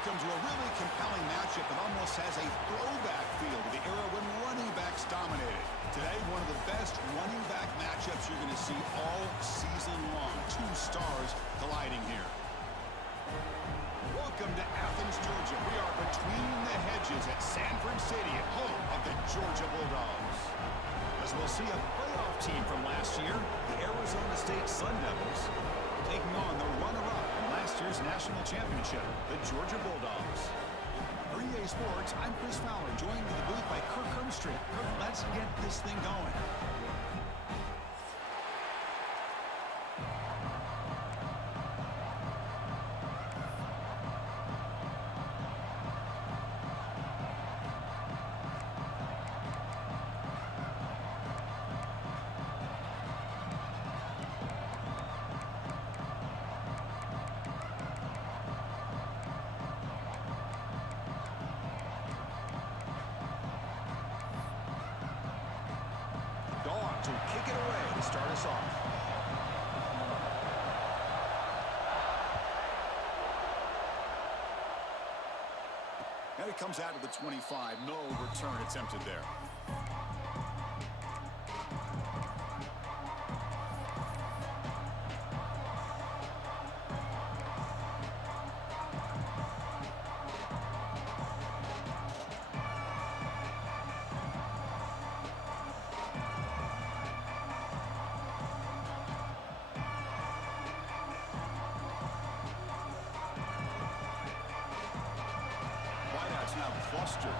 Welcome to a really compelling matchup that almost has a throwback feel to the era when running backs dominated. Today, one of the best running back matchups you're going to see all season long. Two stars colliding here. Welcome to Athens, Georgia. We are between the hedges at Sanford Stadium, home of the Georgia Bulldogs. As we'll see a playoff team from last year, the Arizona State Sun Devils, taking on the runner-up in last year's national championship, the Georgia Bulldogs. For EA Sports, I'm Chris Fowler, joined in the booth by Kirk Hermstreet. Kirk, let's get this thing going. To kick it away to start us off. And it comes out of the 25. No return attempted there. Now clustered.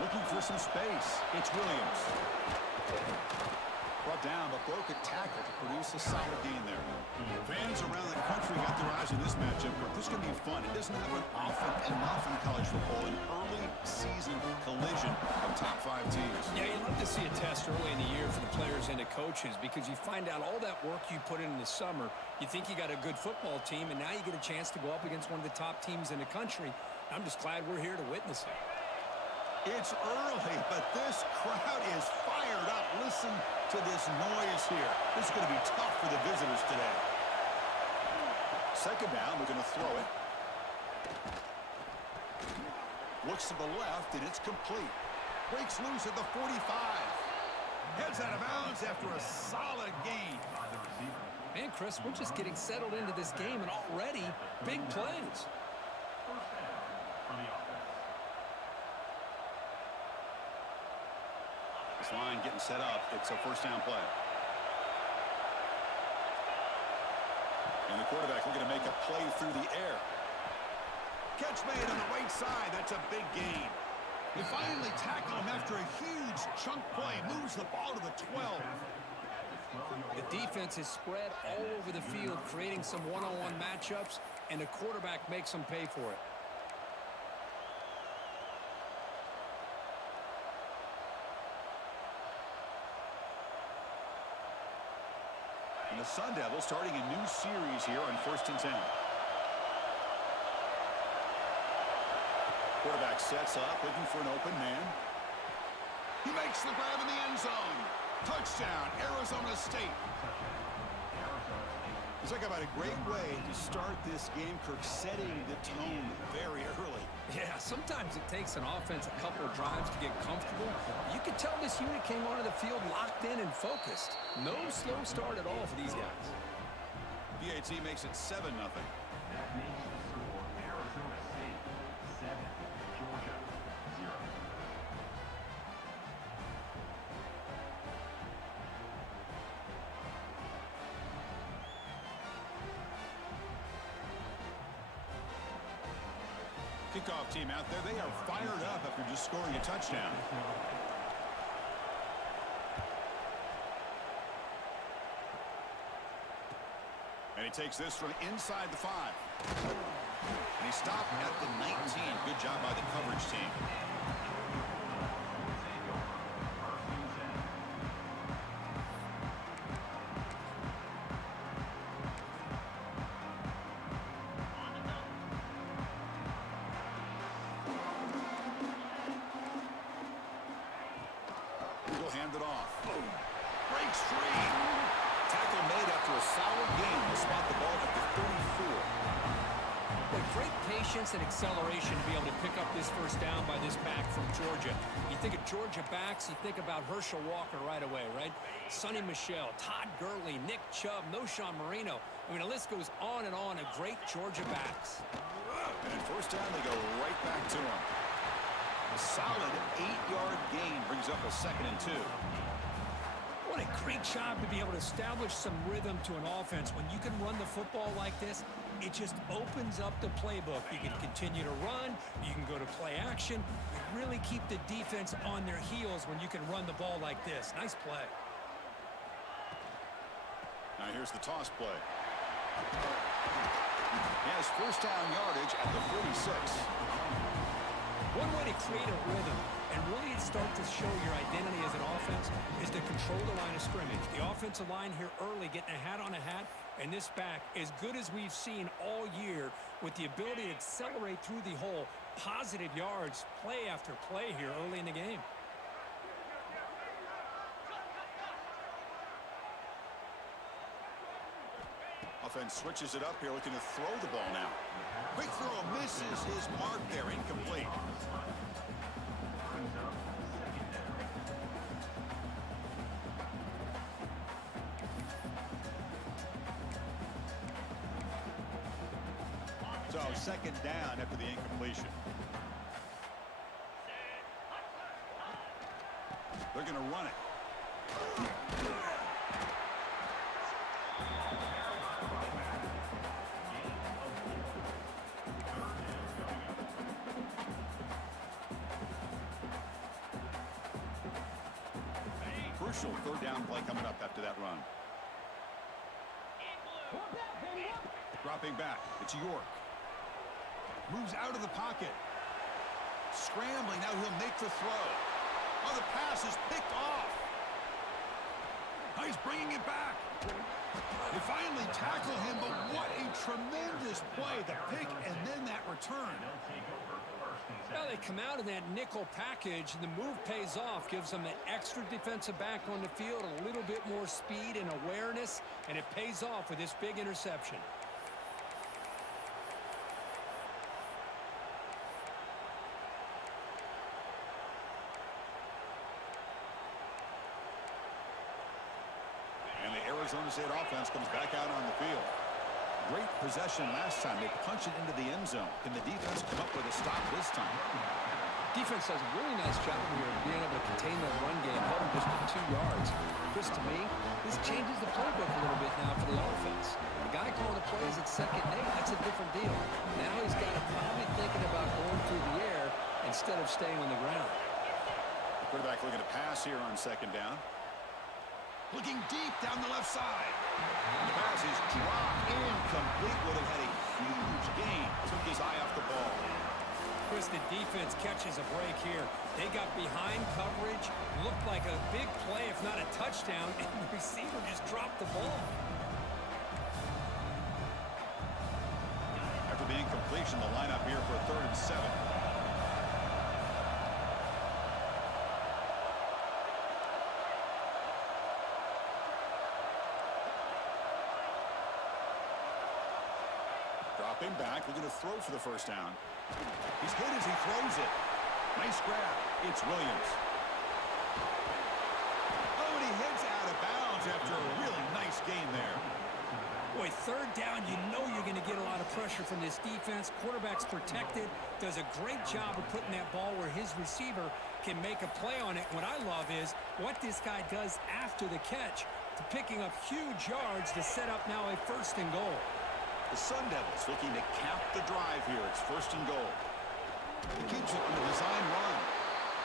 Looking for some space. It's Williams. Brought down, but broke a tackle to produce a solid gain there. Fans around the country got their eyes on this matchup. This is going to be fun. It doesn't happen often enough in college football. An early season collision of top 5 teams. Yeah, you love to see a test early in the year for the players and the coaches because you find out all that work you put in the summer. You think you got a good football team, and now you get a chance to go up against one of the top teams in the country. I'm just glad we're here to witness it. It's early, but this crowd is fired up. Listen to this noise here. This is going to be tough for the visitors today. Second down, we're going to throw it. Looks to the left, and it's complete. Breaks loose at the 45. Heads out of bounds after a solid gain. Man, Chris, we're just getting settled into this game, and already big plays. This line getting set up. It's a first down play. And the quarterback looking to make a play through the air. Catch made on the right side. That's a big gain. They finally tackle him after a huge chunk play. Moves the ball to the 12. The defense is spread all over the field, creating some one-on-one matchups, and the quarterback makes them pay for it. And the Sun Devils starting a new series here on 1st and 10. Quarterback sets up, looking for an open man. He makes the grab in the end zone. Touchdown, Arizona State. Talk about a great way to start this game, Kirk, setting the tone very early. Yeah, sometimes it takes an offense a couple of drives to get comfortable. You can tell this unit came onto the field locked in and focused. No slow start at all for these guys. PAT makes it 7-0. Kickoff team out there. They are fired up after just scoring a touchdown. And he takes this from inside the 5. And he stopped at the 19. Good job by the coverage team. Hand it off. Breaks free. Tackle made after a solid gain to spot the ball at the 34. With great patience and acceleration to be able to pick up this first down by this back from Georgia. You think of Georgia backs, you think about Herschel Walker right away, right? Sonny Michel, Todd Gurley, Nick Chubb, Noshawn Marino. I mean, the list goes on and on of great Georgia backs. And first down, they go right back to him. A solid 8-yard gain brings up a 2nd and 2. What a great job to be able to establish some rhythm to an offense. When you can run the football like this, it just opens up the playbook. You can continue to run. You can go to play action. You really keep the defense on their heels when you can run the ball like this. Nice play. Now here's the toss play. He has first down yardage at the 46. One way to create a rhythm and really start to show your identity as an offense is to control the line of scrimmage. The offensive line here early getting a hat on a hat, and this back, as good as we've seen all year, with the ability to accelerate through the hole, positive yards, play after play here early in the game. Offense switches it up here, looking to throw the ball now. Quick throw misses his mark there, incomplete. So 2nd down after the incompletion. They're going to run it. crucial third down play coming up after that run. Dropping back, it's York. Moves out of the pocket. Scrambling, now he'll make the throw. Oh, the pass is picked off. Oh, he's bringing it back. They finally tackle him, but what a tremendous play. The pick and then that return. Well, they come out of that nickel package, and the move pays off, gives them an extra defensive back on the field, a little bit more speed and awareness, and it pays off with this big interception. And the Arizona State offense comes back out on the field. Great possession last time. They punch it into the end zone. Can the defense come up with a stop this time? Defense does a really nice job here of being able to contain that run game, held them just to 2 yards. Chris, to me, this changes the playbook a little bit now for the offense. The guy calling the plays at 2nd and 8, that's a different deal. Now he's got to probably thinking about going through the air instead of staying on the ground. The quarterback looking to pass here on 2nd down. Looking deep down the left side. The pass is dropped incomplete. Would have had a huge gain. Took his eye off the ball. Chris, the defense catches a break here. They got behind coverage, looked like a big play, if not a touchdown, and the receiver just dropped the ball. After the incompletion, the lineup here for 3rd and 7. Dropping back, looking to throw for the 1st down. He's hit as he throws it. Nice grab. It's Williams. Oh, and he heads out of bounds after a really nice gain there. Boy, 3rd down, you know you're going to get a lot of pressure from this defense. Quarterback's protected, does a great job of putting that ball where his receiver can make a play on it. What I love is what this guy does after the catch to picking up huge yards to set up now a 1st and goal. The Sun Devils looking to cap the drive here. It's 1st and goal. He keeps it on the design run.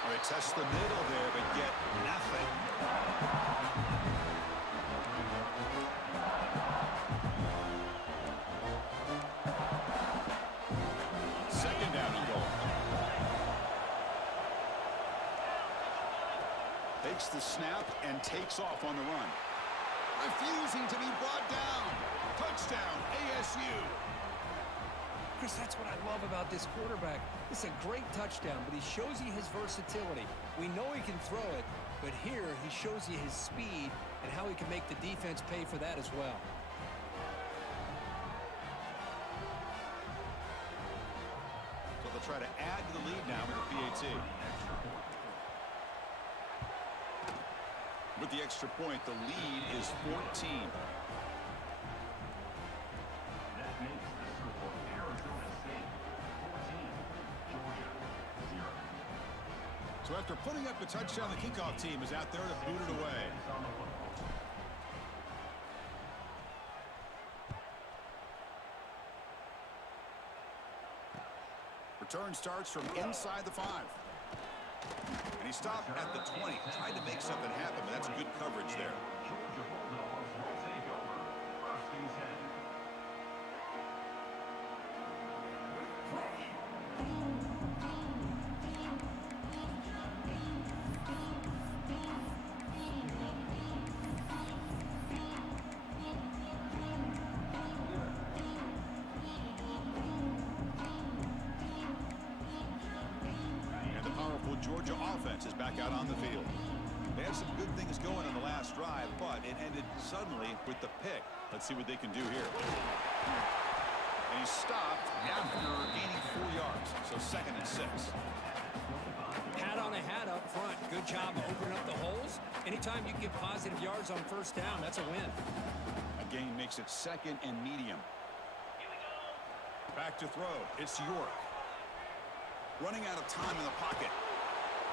Or they test the middle there, but get nothing. 2nd down and goal. Takes the snap and takes off on the run. Refusing to be brought down. Touchdown, ASU. Chris, that's what I love about this quarterback. It's a great touchdown, but he shows you his versatility. We know he can throw it, but here he shows you his speed and how he can make the defense pay for that as well. So they'll try to add to the lead now with the PAT. With the extra point, the lead is 14. So after putting up the touchdown, the kickoff team is out there to boot it away. Return starts from inside the 5. And he stopped at the 20. Tried to make something happen, but that's good coverage there. Georgia offense is back out on the field. They had some good things going on the last drive, but it ended suddenly with the pick. Let's see what they can do here. And he stopped after gaining 4 yards, so 2nd and 6. Hat on a hat up front. Good job of opening up the holes. Anytime you can get positive yards on 1st down, that's a win. A gain makes it 2nd and medium. Back to throw. It's York. Running out of time in the pocket.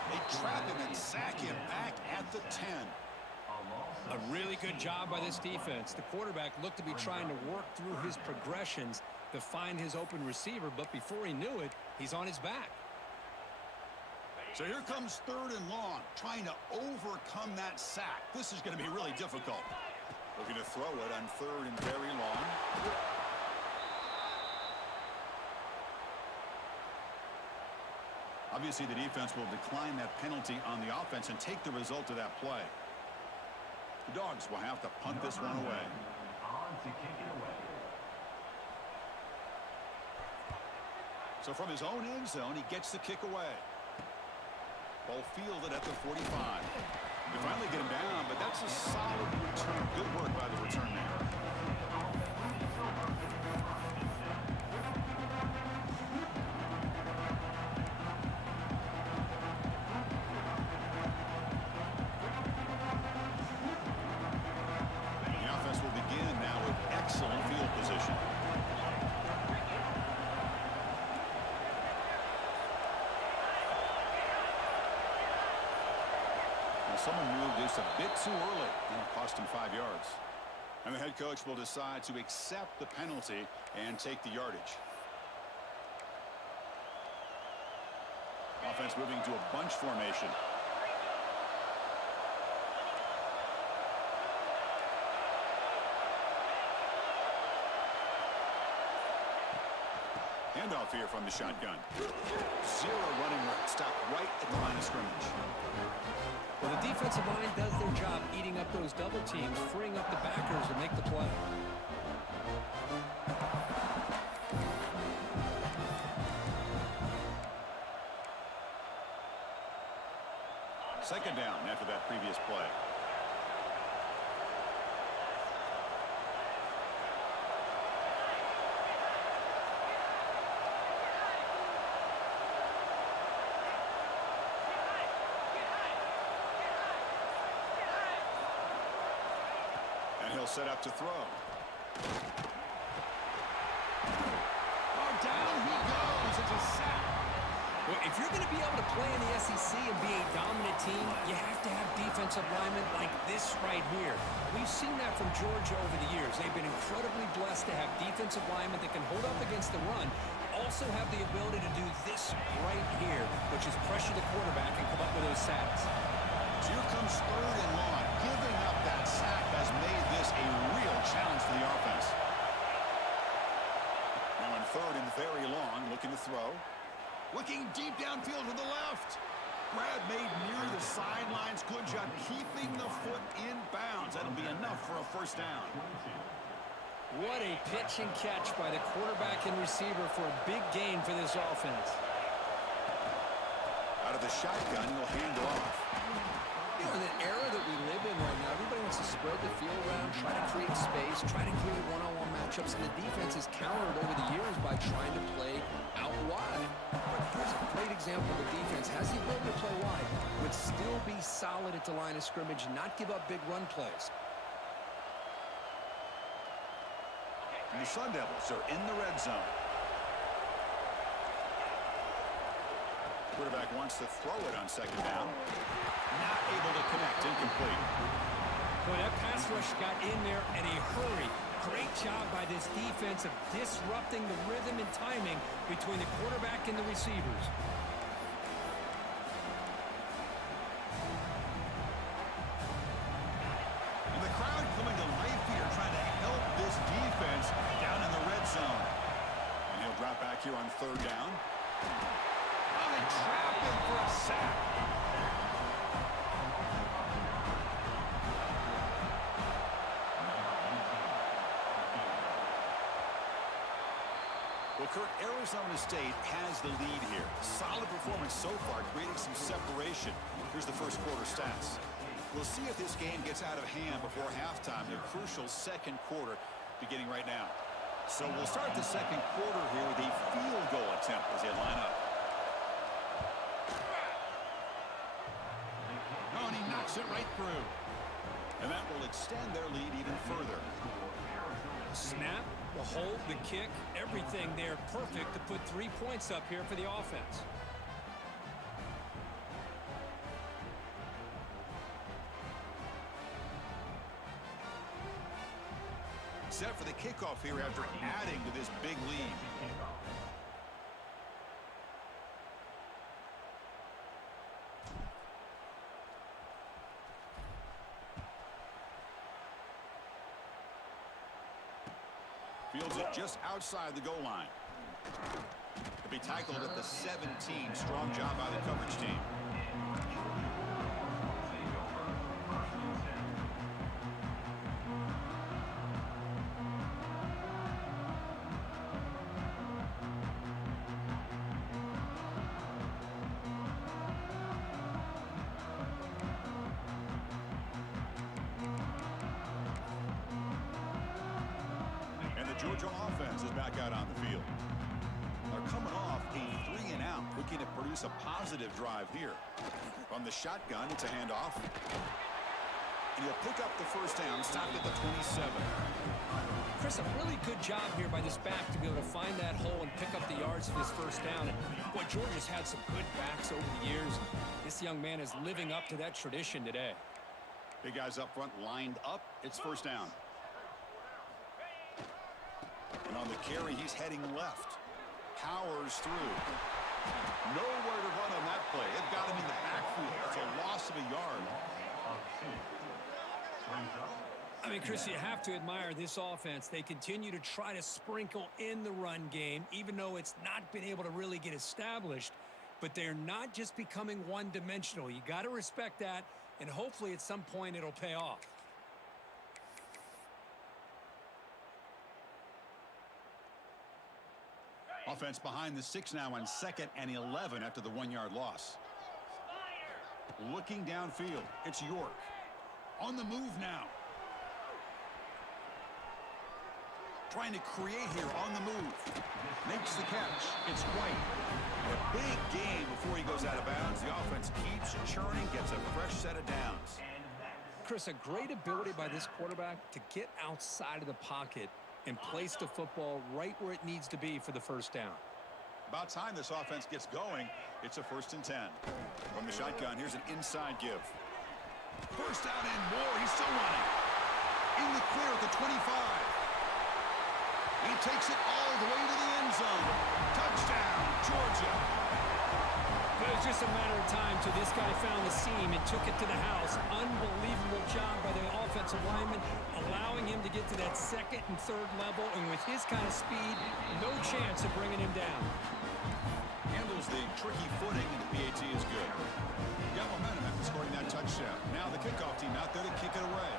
They trap him and sack him back at the 10. A really good job by this defense. The quarterback looked to be trying to work through his progressions to find his open receiver, but before he knew it, he's on his back. So here comes 3rd and long, trying to overcome that sack. This is going to be really difficult. Looking to throw it on 3rd and very long. Obviously, the defense will decline that penalty on the offense and take the result of that play. The Dogs will have to punt this one away. On to kick it away. So from his own end zone, he gets the kick away. Ball fielded at the 45. They finally get him down, but that's a solid return. Good work by the return man. The offense will begin now with excellent field position. Someone moved just a bit too early, and it cost him 5 yards. And the head coach will decide to accept the penalty and take the yardage. Offense moving to a bunch formation. Handoff here from the shotgun. 0 running route. Stop right at the line of scrimmage. Well, the defensive line does their job eating up those double teams, freeing up the backers to make the play. Second down after that previous play. Set up to throw. Oh, down he goes. It's a sack. Well, if you're going to be able to play in the SEC and be a dominant team, you have to have defensive linemen like this right here. We've seen that from Georgia over the years. They've been incredibly blessed to have defensive linemen that can hold up against the run, also have the ability to do this right here, which is pressure the quarterback and come up with those sacks. So here comes 3rd and long. Giving up that sack has made this a real challenge for the offense. Now on 3rd and very long, looking to throw. Looking deep downfield to the left. Grab made near the sidelines. Good job keeping the foot in bounds. That'll be enough for a first down. What a pitch and catch by the quarterback and receiver for a big gain for this offense. Out of the shotgun, he'll hand it off. You know, in the era that we live in right now, everybody wants to spread the field around, try to create space, try to create one-on-one matchups, and the defense is countered over the years by trying to play out wide. But here's a great example of a defense has the ability to play wide, but still be solid at the line of scrimmage, not give up big run plays. And the Sun Devils are in the red zone. Quarterback wants to throw it on second down. Not able to connect. Incomplete. Boy, that pass rush got in there in a hurry. Great job by this defense of disrupting the rhythm and timing between the quarterback and the receivers. And the crowd coming to life here, trying to help this defense down in the red zone. And he'll drop back here on 3rd down. Oh, they trap him for a sack. Well, Kurt, Arizona State has the lead here. Solid performance so far, creating some separation. Here's the first quarter stats. We'll see if this game gets out of hand before halftime. The crucial second quarter beginning right now. So we'll start the second quarter here with a field goal attempt as they line up. Oh, and he knocks it right through. And that will extend their lead even further. Snap, the hold, the kick, everything there perfect to put 3 points up here for the offense. Set for the kickoff here after adding to this big lead. Fields it just outside the goal line. He'll be tackled at the 17. Strong job by the coverage team. Georgia offense is back out on the field. They're coming off a 3-and-out, looking to produce a positive drive here. From the shotgun, it's a handoff. And he'll pick up the first down, stopped at the 27. Chris, a really good job here by this back to be able to find that hole and pick up the yards for this first down. And boy, Georgia's had some good backs over the years. This young man is living up to that tradition today. Big guys up front lined up. It's first down. And on the carry, he's heading left. Powers through. Nowhere to run on that play. It got him in the backfield. It's a loss of a yard. I mean, Chris, you have to admire this offense. They continue to try to sprinkle in the run game, even though it's not been able to really get established. But they're not just becoming one-dimensional. You got to respect that, and hopefully at some point it'll pay off. Offense behind the 6 now on 2nd and 11 after the 1-yard loss. Looking downfield, it's York. On the move now. Trying to create here on the move. Makes the catch. It's White. A big game before he goes out of bounds. The offense keeps churning, gets a fresh set of downs. Chris, a great ability by this quarterback to get outside of the pocket and place the football right where it needs to be for the first down. About time this offense gets going. It's a 1st and 10. From the shotgun, here's an inside give. First down and more. He's still running. In the clear at the 25. He takes it all the way to the end zone. Touchdown, Georgia. It was just a matter of time till this guy found the seam and took it to the house. Unbelievable job by the offensive lineman, allowing him to get to that 2nd and 3rd level, and with his kind of speed, no chance of bringing him down. Handles the tricky footing, and the PAT is good. Got momentum after scoring that touchdown. Now the kickoff team out there to kick it away.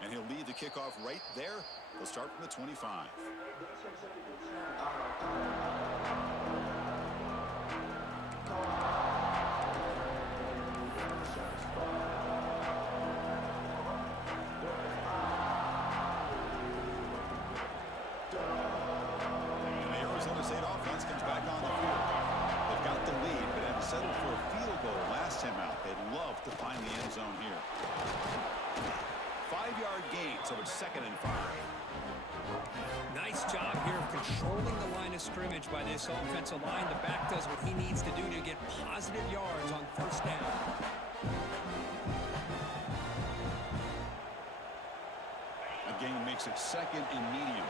And he'll lead the kickoff right there. They'll start from the 25. And the Arizona State offense comes back on the field. They've got the lead, but have settled for a field goal last time out. They'd love to find the end zone here. 5-yard gain, so it's 2nd and 5. Nice job here of controlling the line of scrimmage by this offensive line. The back does what he needs to do to get positive yards on first down. A gain makes it 2nd and medium.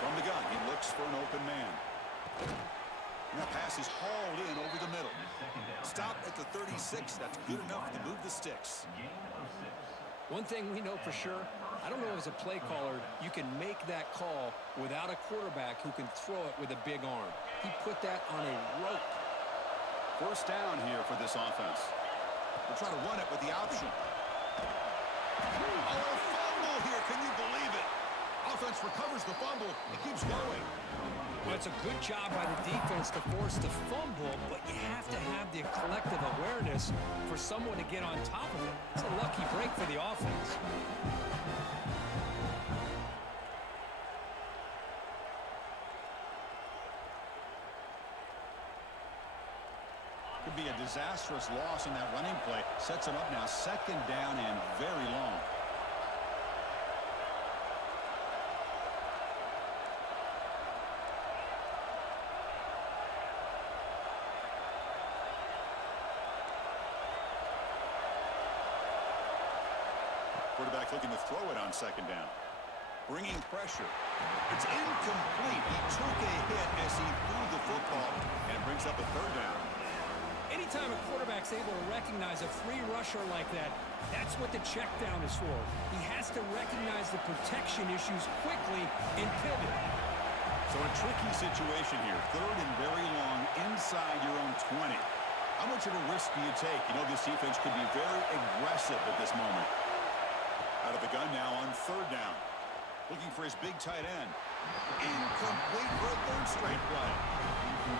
From the gun, he looks for an open man. And that pass is hauled in over the middle. Stop at the 36. That's good enough to move the sticks. One thing we know for sure, I don't know as a play caller, you can make that call without a quarterback who can throw it with a big arm. He put that on a rope. First down here for this offense. They'll try to run it with the option. Oh, a fumble here. Can you believe it? Offense recovers the fumble. It keeps going. Well, it's a good job by the defense to force the fumble, but you have to have the collective awareness for someone to get on top of it. It's a lucky break for the offense. Could be a disastrous loss in that running play. Sets him up now 2nd down and very long. Quarterback looking to throw it on 2nd down. Bringing pressure. It's incomplete. He took a hit as he threw the football and brings up a 3rd down. And anytime a quarterback's able to recognize a free rusher like that, that's what the check down is for. He has to recognize the protection issues quickly and pivot. So a tricky situation here. 3rd and very long inside your own 20. How much of a risk do you take? You know, this defense could be very aggressive at this moment. Out of the gun now on 3rd down. Looking for his big tight end. Incomplete for a 3rd straight play.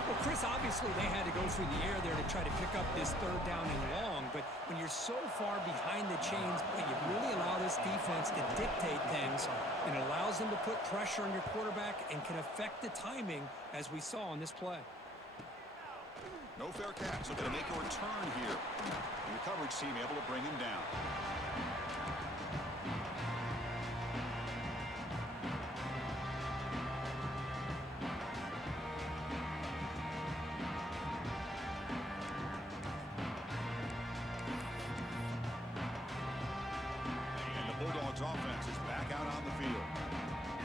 Well, Chris, obviously they had to go through the air there to try to pick up this 3rd down and long, but when you're so far behind the chains, you really allow this defense to dictate things, and it allows them to put pressure on your quarterback and can affect the timing, as we saw on this play. No fair catch. Looking to make a return here. And the coverage team able to bring him down. Offense is back out on the field.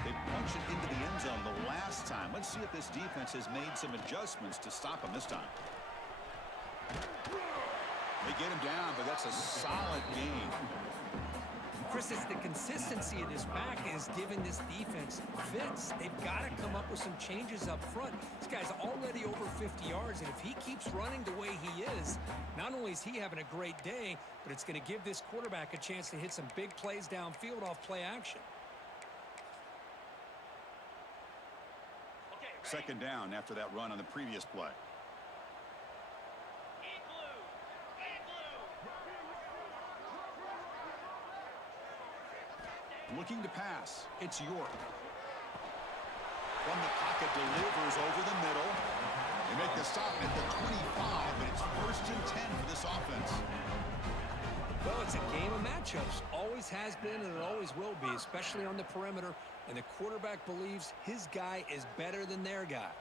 They punched it into the end zone the last time. Let's see if this defense has made some adjustments to stop him this time. They get him down, but that's a solid game. Chris, it's the consistency of this back is giving this defense fits. They've got to come up with some changes up front. This guy's already over 50 yards, and if he keeps running the way he is, not only is he having a great day, but it's going to give this quarterback a chance to hit some big plays downfield off play action. 2nd down after that run on the previous play. Looking to pass. It's York. From the pocket, delivers over the middle. They make the stop at the 25, but it's 1st and 10 for this offense. Well, it's a game of matchups. Always has been, and it always will be, especially on the perimeter. And the quarterback believes his guy is better than their guy.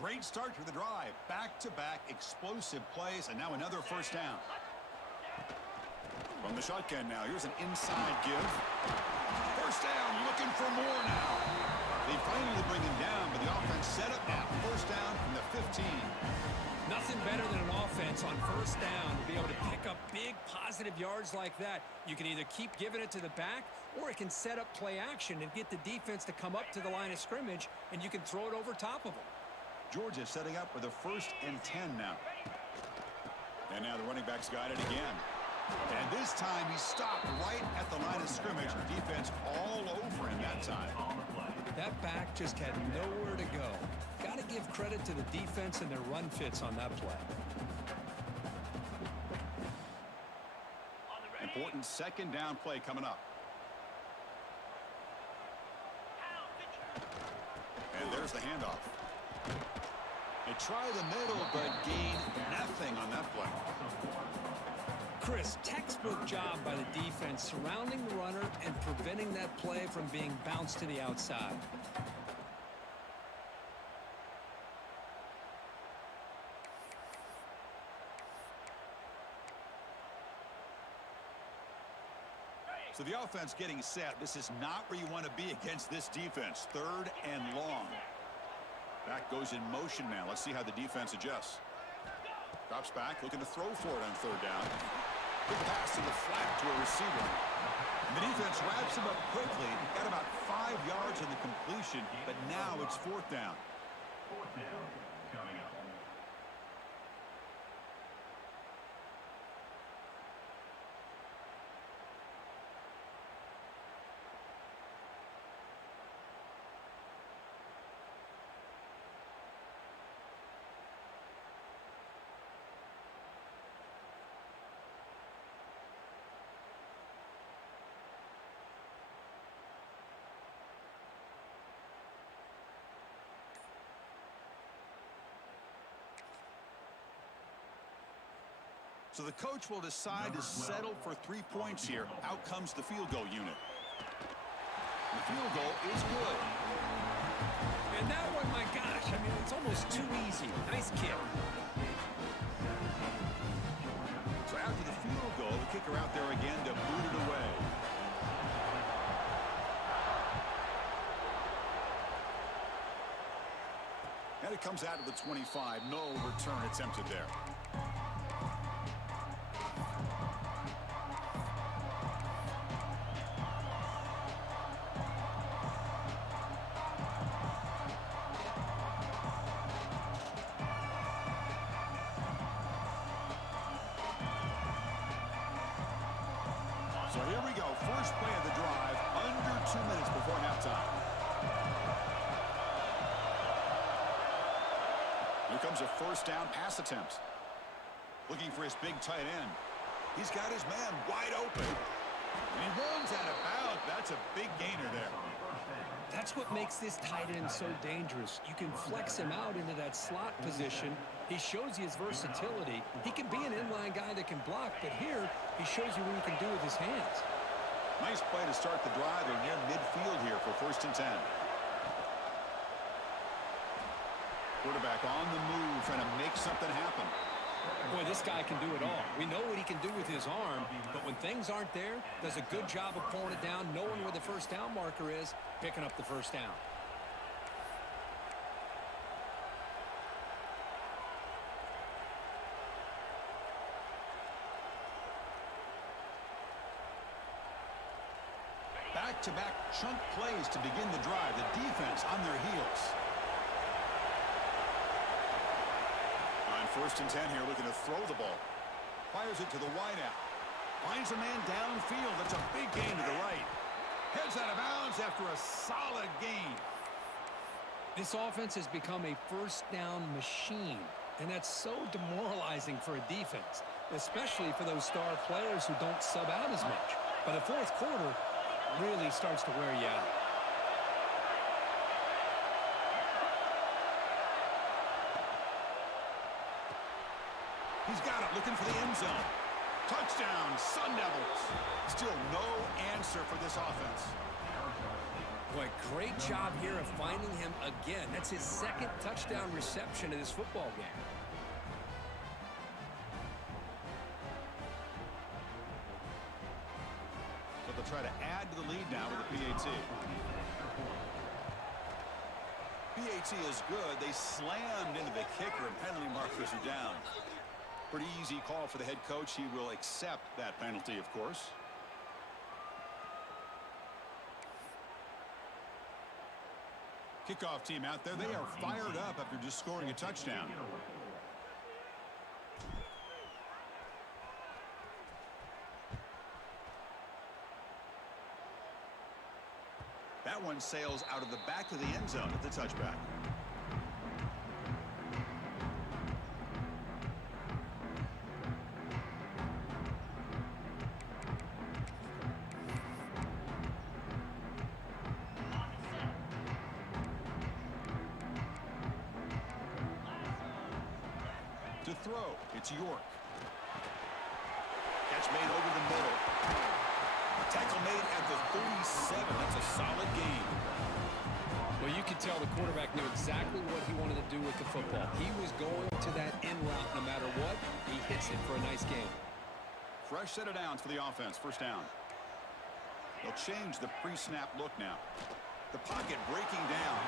Great start to the drive. Back-to-back explosive plays, and now another 1st down. From the shotgun now, here's an inside give. 1st down, looking for more now. They finally bring him down, but the offense set up now. 1st down from the 15. Nothing better than an offense on 1st down to be able to pick up big positive yards like that. You can either keep giving it to the back, or it can set up play action and get the defense to come up to the line of scrimmage, and you can throw it over top of them. Georgia setting up for the 1st and 10 now. And now the running back's got it again. And this time he stopped right at the line of scrimmage. Defense all over him that time. That back just had nowhere to go. Got to give credit to the defense and their run fits on that play. Important 2nd down play coming up. And there's the handoff. They try the middle, but gain nothing on that play. Chris, textbook job by the defense surrounding the runner and preventing that play from being bounced to the outside. So the offense getting set. This is not where you want to be against this defense. 3rd and long. Back goes in motion now. Let's see how the defense adjusts. Drops back, looking to throw for it on 3rd down. Quick pass to the flat to a receiver. And the defense wraps him up quickly. Got about 5 yards in the completion, but now it's 4th down. 4th down coming up. So the coach will decide to settle for 3 points here. Out comes the field goal unit. The field goal is good. And that one, my gosh, I mean, it's almost too easy. Nice kick. So after the field goal, the kicker out there again to boot it away. It comes out of the 25. No return attempted there. So here we go. First play of the drive, under 2 minutes before halftime. Here comes a first down pass attempt. Looking for his big tight end. He's got his man wide open. And he runs out of bounds. That's a big gainer there. That's what makes this tight end so dangerous. You can flex him out into that slot position. He shows you his versatility. He can be an inline guy that can block, but here he shows you what he can do with his hands. Nice play to start the drive. They're near midfield here for 1st and 10. Quarterback on the move, trying to make something happen. Boy, this guy can do it all. We know what he can do with his arm, but when things aren't there, does a good job of pulling it down, knowing where the first down marker is, picking up the first down. Back-to-back chunk plays to begin the drive. The defense on their heels. On 1st and 10 here, looking to throw the ball. Fires it to the wideout. Finds a man downfield. That's a big gain to the right. Heads out of bounds after a solid gain. This offense has become a first down machine, and that's so demoralizing for a defense, especially for those star players who don't sub out as much. But the fourth quarter really starts to wear you out. He's got it, looking for the end zone. Touchdown, Sun Devils. Still no answer for this offense. Boy, great job here of finding him again. That's his 2nd touchdown reception in this football game. So they'll try to add to the lead now with a PAT. PAT is good. They slammed into the kicker, and penalty markers are down. Pretty easy call for the head coach. He will accept that penalty, of course. Kickoff team out there. They are fired up after just scoring a touchdown. That one sails out of the back of the end zone at the touchback. To throw, it's York. Catch made over the middle. Tackle made at the 37. That's a solid gain. Well, you could tell the quarterback knew exactly what he wanted to do with the football. He was going to that in route no matter what. He hits it for a nice gain. Fresh set of downs for the offense. First down. They'll change the pre-snap look now. The pocket breaking down.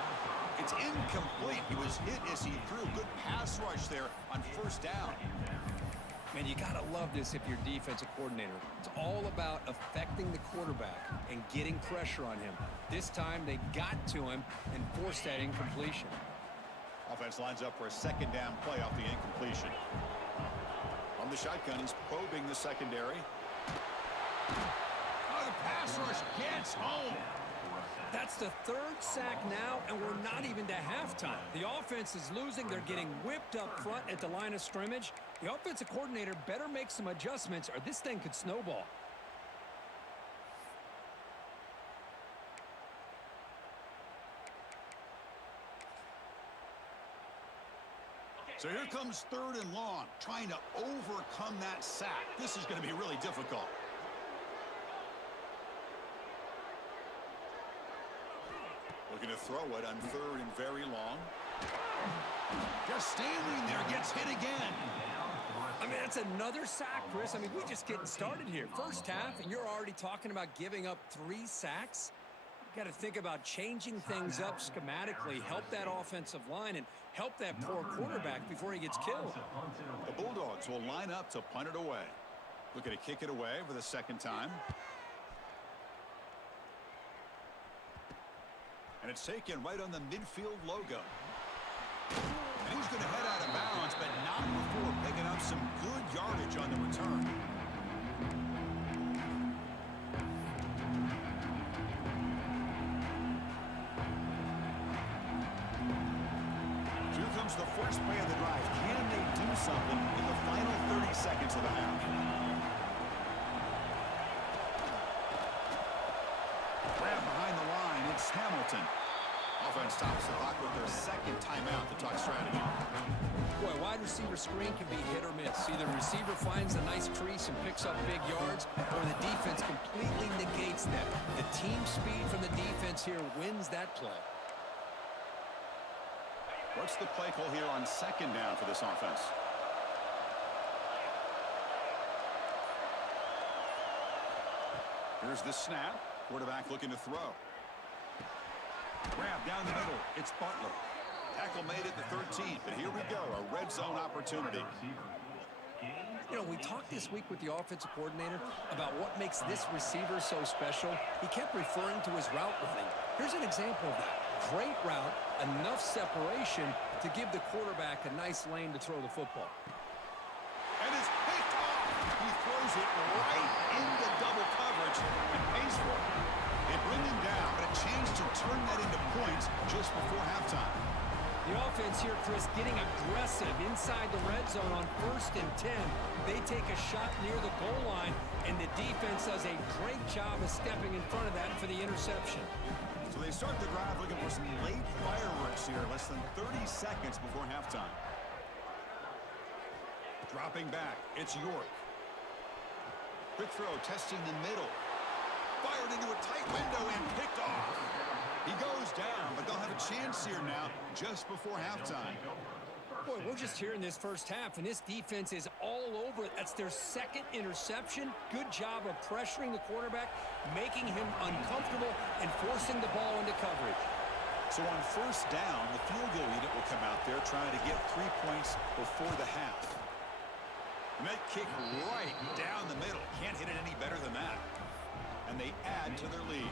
It's incomplete. He was hit as he threw. Good pass rush there on first down. Man, you got to love this if you're defensive coordinator. It's all about affecting the quarterback and getting pressure on him. This time they got to him and forced that incompletion. Offense lines up for a 2nd down play off the incompletion. On the shotgun, he's probing the secondary. Oh, the pass rush gets home. That's the 3rd sack now, and we're not even to halftime. The offense is losing. They're getting whipped up front at the line of scrimmage. The offensive coordinator better make some adjustments or this thing could snowball. So here comes 3rd and long, trying to overcome that sack. This is going to be really difficult. Looking to throw it on 3rd and very long. Just standing there, gets hit again. I mean, that's another sack, Chris. I mean, we're just getting started here. First half, and you're already talking about giving up 3 sacks. Got to think about changing things up schematically, help that offensive line, and help that poor quarterback before he gets killed. The Bulldogs will line up to punt it away. Looking to kick it away for the second time. And it's taken right on the midfield logo. And he's going to head out of bounds, but not before picking up some good yardage on the return. Here comes the first play of the drive. Can they do something in the final 30 seconds of the half? Grab behind the line. It's Hamilton. Offense stops the clock with their second timeout to talk strategy. Boy, wide receiver screen can be hit or miss. Either the receiver finds a nice crease and picks up big yards, or the defense completely negates that. The team speed from the defense here wins that play. What's the play call here on second down for this offense? Here's the snap. Quarterback looking to throw. Grab down the middle. It's Butler. Tackle made at the 13th, but here we go, a red zone opportunity. You know, we talked this week with the offensive coordinator about what makes this receiver so special. He kept referring to his route running. Here's an example of that. Great route, enough separation to give the quarterback a nice lane to throw the football. And it's picked off. He throws it right into double coverage and pays for it. They bring him down, but a chance to turn that into points just before halftime. The offense here, Chris, getting aggressive inside the red zone on 1st and 10. They take a shot near the goal line, and the defense does a great job of stepping in front of that for the interception. So they start the drive looking for some late fireworks here, less than 30 seconds before halftime. Dropping back, it's York. Quick throw, testing the middle. Fired into a tight window and picked off. He goes down, but they'll have a chance here now just before halftime. Boy, we're just here in this first half, and this defense is all over it. That's their second interception. Good job of pressuring the quarterback, making him uncomfortable, and forcing the ball into coverage. So on first down, the field goal unit will come out there trying to get 3 points before the half. And that kick right down the middle. Can't hit it any better than that. And they add to their lead.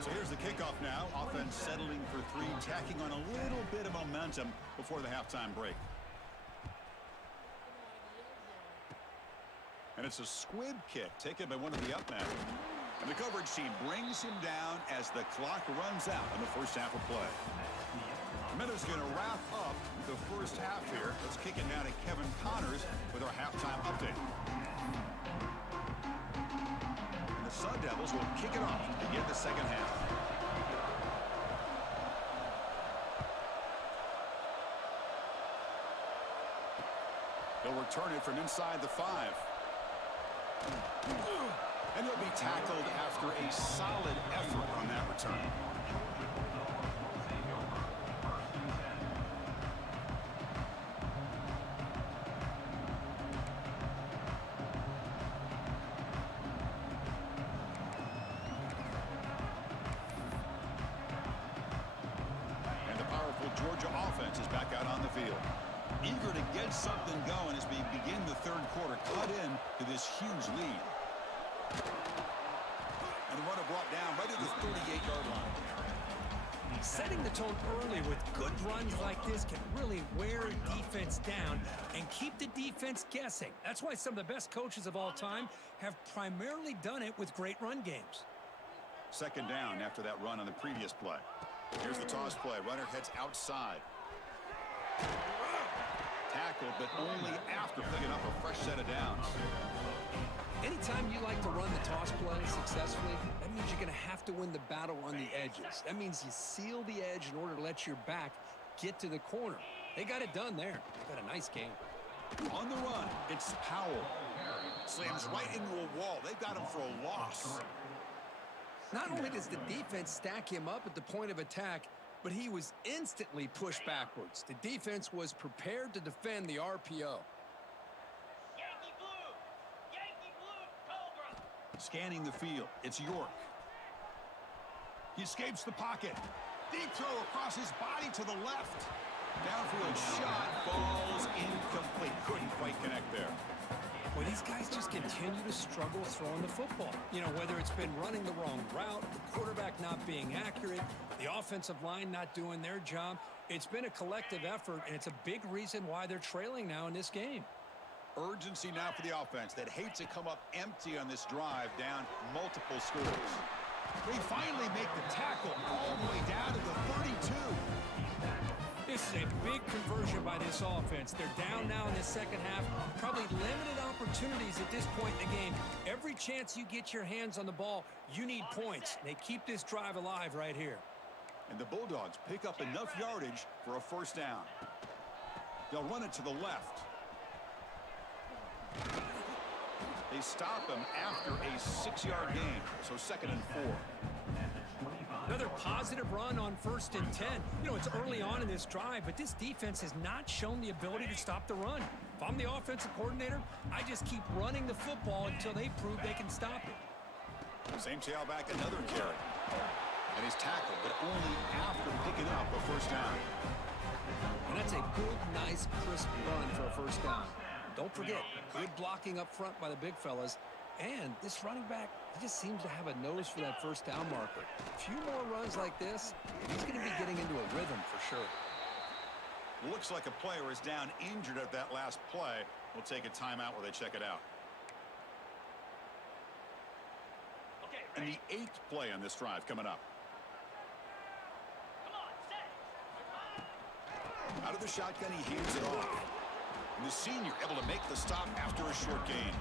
So here's the kickoff now. Offense settling for 3, tacking on a little bit of momentum before the halftime break. And it's a squib kick taken by one of the up men. And the coverage team brings him down as the clock runs out in the first half of play. Madhouse going to wrap up the first half here. Let's kick it now to Kevin Connors with our halftime update. And the Sun Devils will kick it off to begin the second half. They'll return it from inside the 5. And he'll be tackled after a solid effort on that return. And the powerful Georgia offense is back out on the field. Eager to get something going as we begin the third quarter. Cut in to this huge lead. And the runner brought down right at the 38-yard line. Setting the tone early with good runs like this can really wear a defense down and keep the defense guessing. That's why some of the best coaches of all time have primarily done it with great run games. Second down after that run on the previous play. Here's the toss play. Runner heads outside. Tackled, but only after picking up a fresh set of downs. Anytime you like to run the toss play successfully, that means you're going to have to win the battle on the edges. That means you seal the edge in order to let your back get to the corner. They got it done there. They got a nice game. On the run, it's Powell. Slams right into a wall. They've got him for a loss. Not only does the defense stack him up at the point of attack, but he was instantly pushed backwards. The defense was prepared to defend the RPO. Scanning the field, it's York. He escapes the pocket. Deep throw across his body to the left. Downfield shot falls incomplete. Couldn't quite connect there. Well, these guys just continue to struggle throwing the football. You know, whether it's been running the wrong route, the quarterback not being accurate, the offensive line not doing their job. It's been a collective effort, and it's a big reason why they're trailing now in this game. Urgency now for the offense that hates to come up empty on this drive, down multiple scores. They finally make the tackle all the way down to the 32. This is a big conversion by this offense. They're down now in the second half. Probably limited opportunities at this point in the game. Every chance you get your hands on the ball, you need points. They keep this drive alive right here. And the Bulldogs pick up enough yardage for a first down. They'll run it to the left. They stop him after a 6-yard gain, so 2nd and 4. Another positive run on 1st and 10. You know, it's early on in this drive, but this defense has not shown the ability to stop the run. If I'm the offensive coordinator, I just keep running the football until they prove they can stop it. Same tailback, another carry. And he's tackled, but only after picking up a first down. And that's a good, nice, crisp run for a first down. Don't forget, good blocking up front by the big fellas. And this running back, he just seems to have a nose for that first down marker. A few more runs like this, he's going to be getting into a rhythm for sure. Looks like a player is down injured at that last play. We'll take a timeout while they check it out. And the 8th play on this drive coming up. Out of the shotgun, he hands it off. And the senior able to make the stop after a short gain.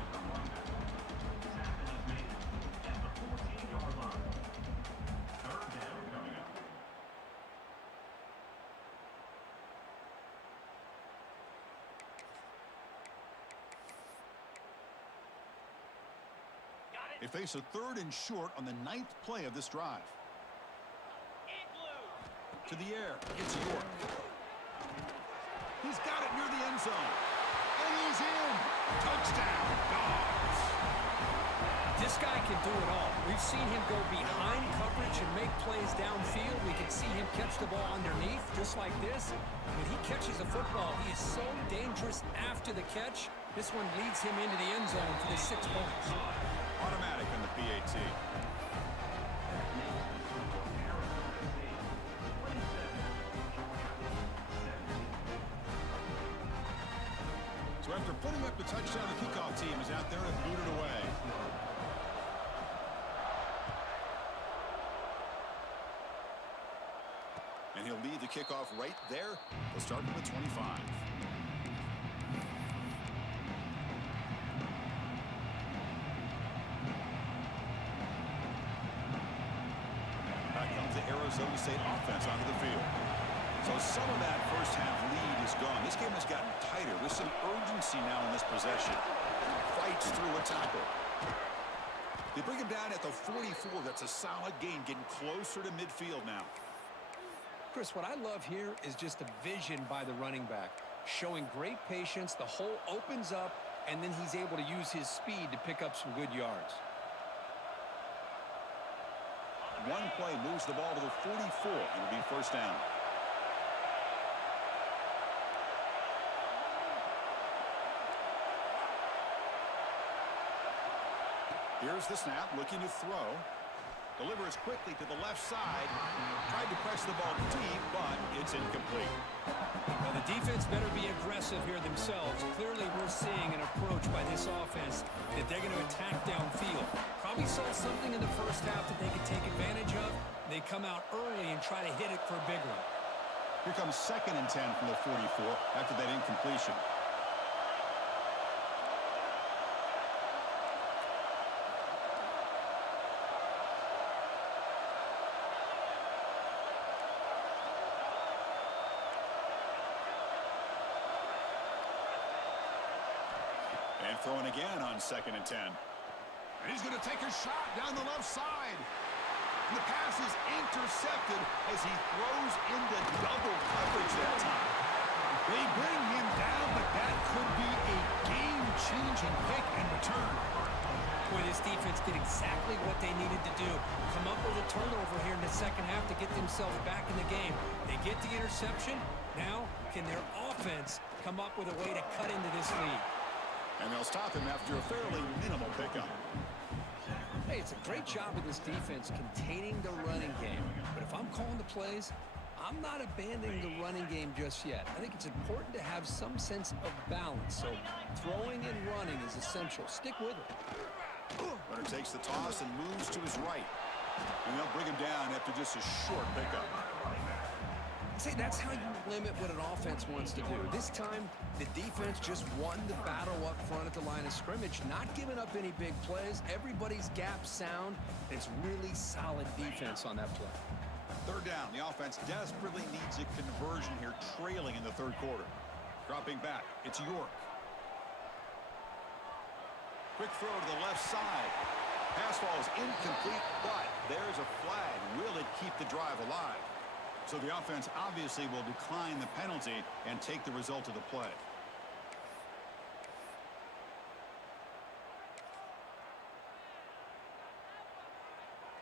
They face a 3rd and short on the 9th play of this drive. To the air, it's York. He's got it near the end zone. And he's in. Touchdown, Dogs. This guy can do it all. We've seen him go behind coverage and make plays downfield. We can see him catch the ball underneath, just like this. When he catches a football, he is so dangerous after the catch. This one leads him into the end zone for the 6 points. Automatic on the PAT. So after putting up the touchdown, the kickoff team is out there to boot it away. And he'll lead the kickoff right there. He'll start from the 25. Back comes the Arizona State offense onto the field. So some of that first half lead is gone. This game has gotten tighter with some urgency now in this possession. Fights through a tackle. They bring him down at the 44. That's a solid gain, getting closer to midfield now. Chris, what I love here is just the vision by the running back. Showing great patience, the hole opens up, and then he's able to use his speed to pick up some good yards. One play moves the ball to the 44. It'll be first down. Here's the snap, looking to throw. Delivers quickly to the left side. Tried to press the ball deep, but it's incomplete. Well, the defense better be aggressive here themselves. Clearly, we're seeing an approach by this offense that they're going to attack downfield. Probably saw something in the first half that they could take advantage of. They come out early and try to hit it for a big one. Here comes 2nd and 10 from the 44 after that incompletion. And throwing again on 2nd and 10. And he's going to take a shot down the left side. And the pass is intercepted as he throws into double coverage that time. They bring him down, but that could be a game-changing pick and return. Boy, this defense did exactly what they needed to do. Come up with a turnover here in the second half to get themselves back in the game. They get the interception. Now, can their offense come up with a way to cut into this lead? And they'll stop him after a fairly minimal pickup. Hey, it's a great job of this defense containing the running game. But if I'm calling the plays, I'm not abandoning the running game just yet. I think it's important to have some sense of balance. So throwing and running is essential. Stick with it. Runner takes the toss and moves to his right. And they'll bring him down after just a short pickup. See, that's how you limit what an offense wants to do. This time, the defense just won the battle up front at the line of scrimmage, not giving up any big plays. Everybody's gap sound. It's really solid defense on that play. Third down. The offense desperately needs a conversion here, trailing in the third quarter. Dropping back. It's York. Quick throw to the left side. Pass ball is incomplete, but there's a flag. Will it keep the drive alive? So the offense obviously will decline the penalty and take the result of the play.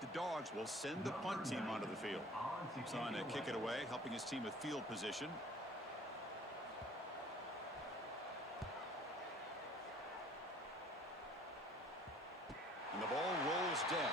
The Dogs will send the punt team onto the field. Trying to kick it away, helping his team with field position. And the ball rolls dead.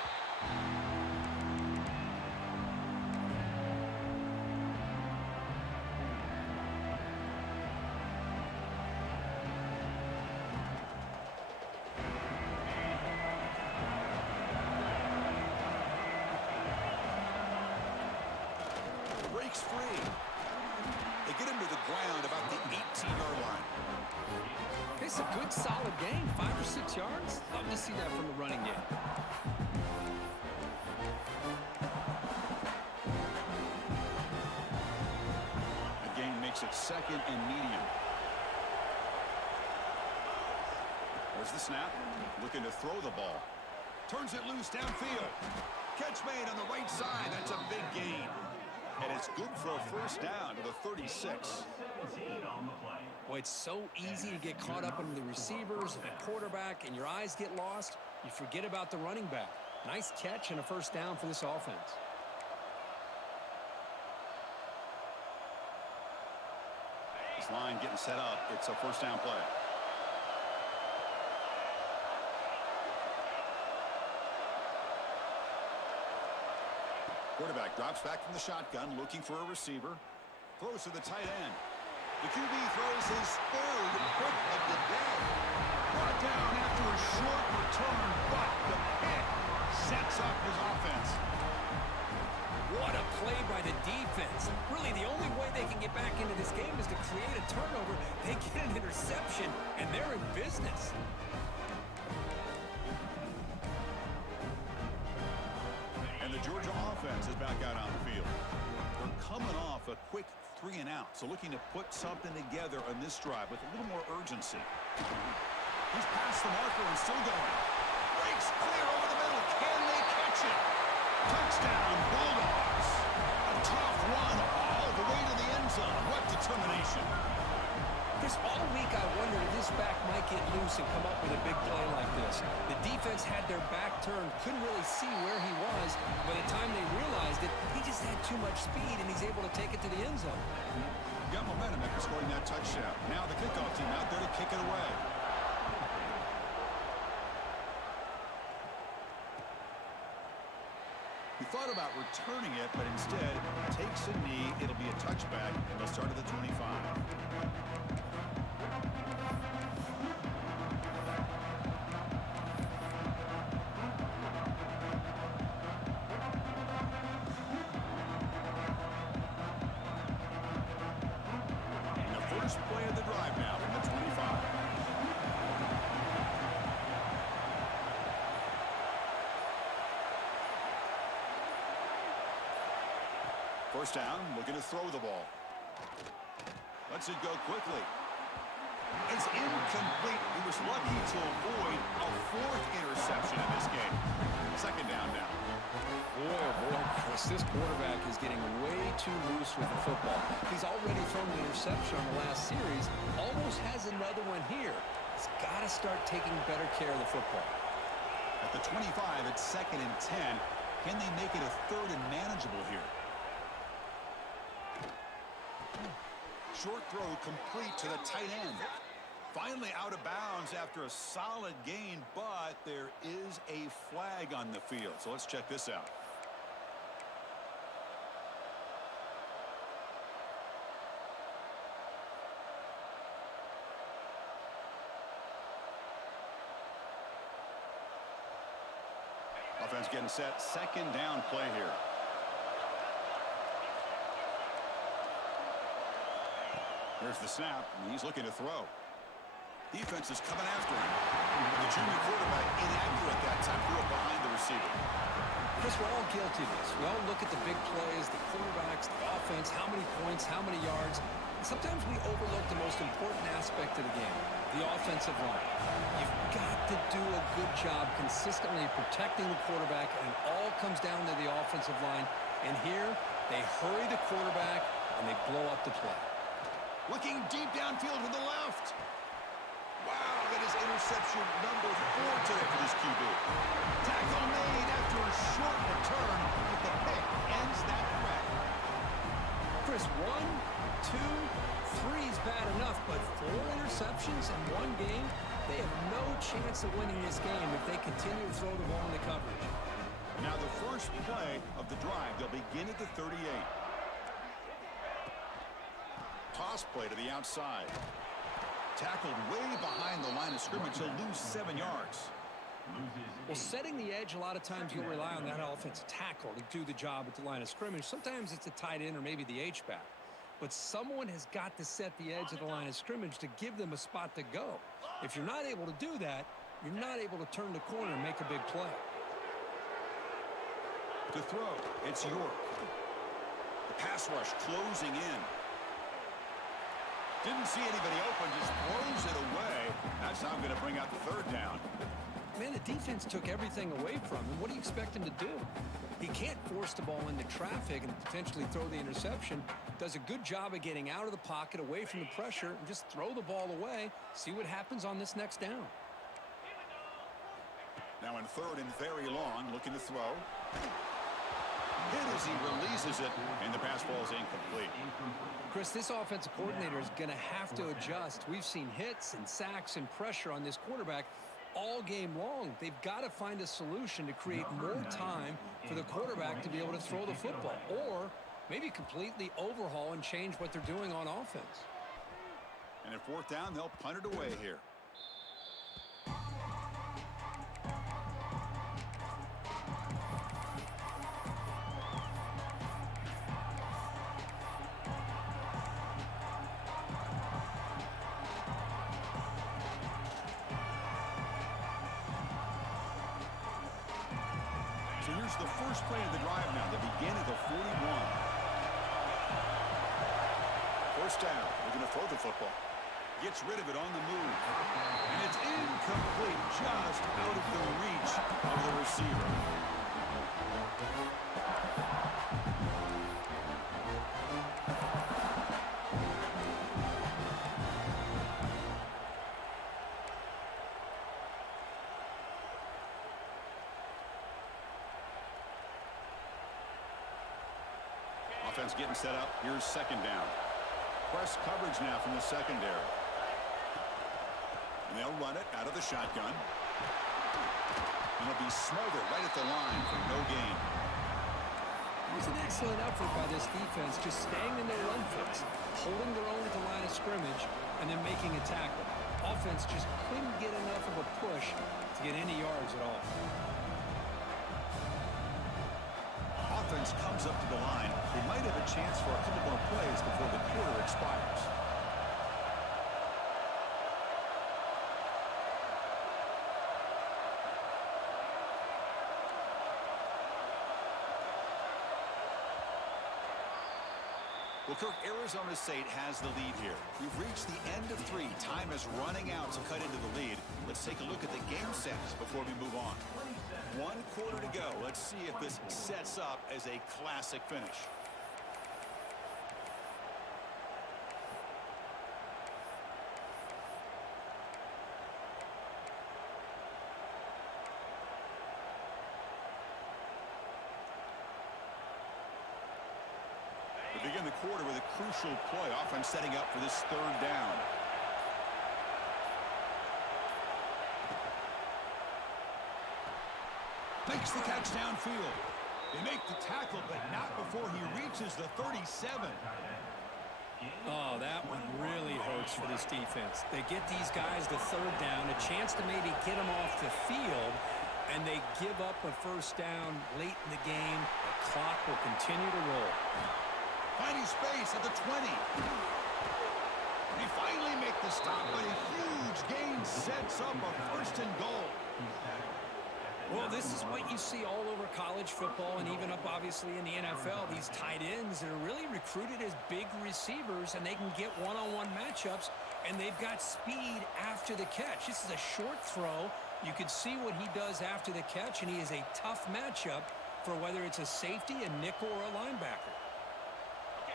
Breaks free. They get him to the ground about the 18-yard line. It's a good, solid game. 5 or 6 yards. Love to see that from the running game. The gain makes it second and medium. There's the snap. Looking to throw the ball. Turns it loose downfield. Catch made on the right side. That's a big gain. And it's good for a first down to the 36. Boy, it's so easy to get caught up in the receivers and the quarterback, and your eyes get lost. You forget about the running back. Nice catch and a first down for this offense. This line getting set up. It's a first down play. Quarterback drops back from the shotgun, looking for a receiver. Throws to the tight end. The QB throws his third pick of the day. Brought down after a short return, but the pick sets up his offense. What a play by the defense. Really, the only way they can get back into this game is to create a turnover. They get an interception, and they're in business. And the Georgia offense is back out on the field. They're coming off a quick 3 and out, so looking to put something together on this drive with a little more urgency. He's past the marker and still going. Breaks clear over the middle. Can they catch it? Touchdown, Bulldogs. A tough run all the way to the end zone. What determination. Chris, all week I wondered if this back might get loose and come up with a big play like this. The defense had their back turned, couldn't really see where he was. By the time they realized it, he just had too much speed, and he's able to take it to the end zone. Got momentum after scoring that touchdown. Now the kickoff team out there to kick it away. He thought about returning it, but instead takes a knee. It'll be a touchback, and they'll start at the 25. And the first play of the drive now from the 25. First down, looking to throw the ball. Lets it go quickly. It's incomplete. He was lucky to avoid a 4th interception in this game. Second down now. Boy, oh boy, Chris, this quarterback is getting way too loose with the football. He's already thrown an interception on the last series. Almost has another one here. He's got to start taking better care of the football. The 25 at 2nd and 10. Can they make it a 3rd and manageable here? Short throw complete to the tight end. Finally out of bounds after a solid gain, but there is a flag on the field. So let's check this out. Offense getting set. 2nd down play here. Here's the snap, and he's looking to throw. Defense is coming after him. The junior quarterback inaccurate that time. Threw it behind the receiver. Chris, we're all guilty of this. We all look at the big plays, the quarterbacks, the offense, how many points, how many yards. And sometimes we overlook the most important aspect of the game, the offensive line. You've got to do a good job consistently protecting the quarterback, and it all comes down to the offensive line. And here, they hurry the quarterback, and they blow up the play. Looking deep downfield to the left. Wow, that is interception number 4 today for this QB. Tackle made after a short return, but the pick ends that threat. Chris, 1, 2, 3 is bad enough, but 4 interceptions in one game, they have no chance of winning this game if they continue to throw the ball in the coverage. Now the first play of the drive, they'll begin at the 38. Toss play to the outside. Tackled way behind the line of scrimmage. He'll lose 7 yards. Well, setting the edge, a lot of times you'll rely on that offensive tackle to do the job at the line of scrimmage. Sometimes it's a tight end or maybe the H-back. But someone has got to set the edge of the line of scrimmage to give them a spot to go. If you're not able to do that, you're not able to turn the corner and make a big play. To throw, it's York. The pass rush closing in. Didn't see anybody open, just throws it away. That's not going to bring out the 3rd down. Man, the defense took everything away from him. What do you expect him to do? He can't force the ball into traffic and potentially throw the interception. Does a good job of getting out of the pocket, away from the pressure, and just throw the ball away. See what happens on this next down. Now in 3rd and very long, looking to throw. Hit as he releases it, and the pass ball is incomplete. Chris, this offensive coordinator is going to have to adjust. We've seen hits and sacks and pressure on this quarterback all game long. They've got to find a solution to create more time for the quarterback to be able to throw the football, or maybe completely overhaul and change what they're doing on offense. And at 4th down, they'll punt it away here. So here's the first play of the drive now. They begin at the 41. 1st down. They're going to throw the football. Gets rid of it on the move. And it's incomplete, just out of the reach of the receiver. Offense getting set up. Here's 2nd down. Press coverage now from the secondary. And they'll run it out of the shotgun. And it'll be smothered right at the line for no gain. It was an excellent effort by this defense, just staying in their run fits, holding their own at the line of scrimmage, and then making a tackle. Offense just couldn't get enough of a push to get any yards at all. Offense comes up to the line. They might have a chance for a couple more plays before the quarter expires. Well, Kirk, Arizona State has the lead here. We've reached the end of 3. Time is running out to cut into the lead. Let's take a look at the game stats before we move on. 1 quarter to go. Let's see if this sets up as a classic finish. the quarter with a crucial play. Offense setting up for this third down. Makes the catch downfield. They make the tackle, but not before he reaches the 37. Oh, that one really hurts for this defense. They get these guys the third down, a chance to maybe get them off the field, and they give up a first down late in the game. The clock will continue to roll. Finding space at the 20. They finally make the stop, but a huge gain sets up a first and goal. Well, this is what you see all over college football and even up, obviously, in the NFL. These tight ends that are really recruited as big receivers, and they can get one-on-one matchups, and they've got speed after the catch. This is a short throw. You can see what he does after the catch, and he is a tough matchup for whether it's a safety, a nickel, or a linebacker.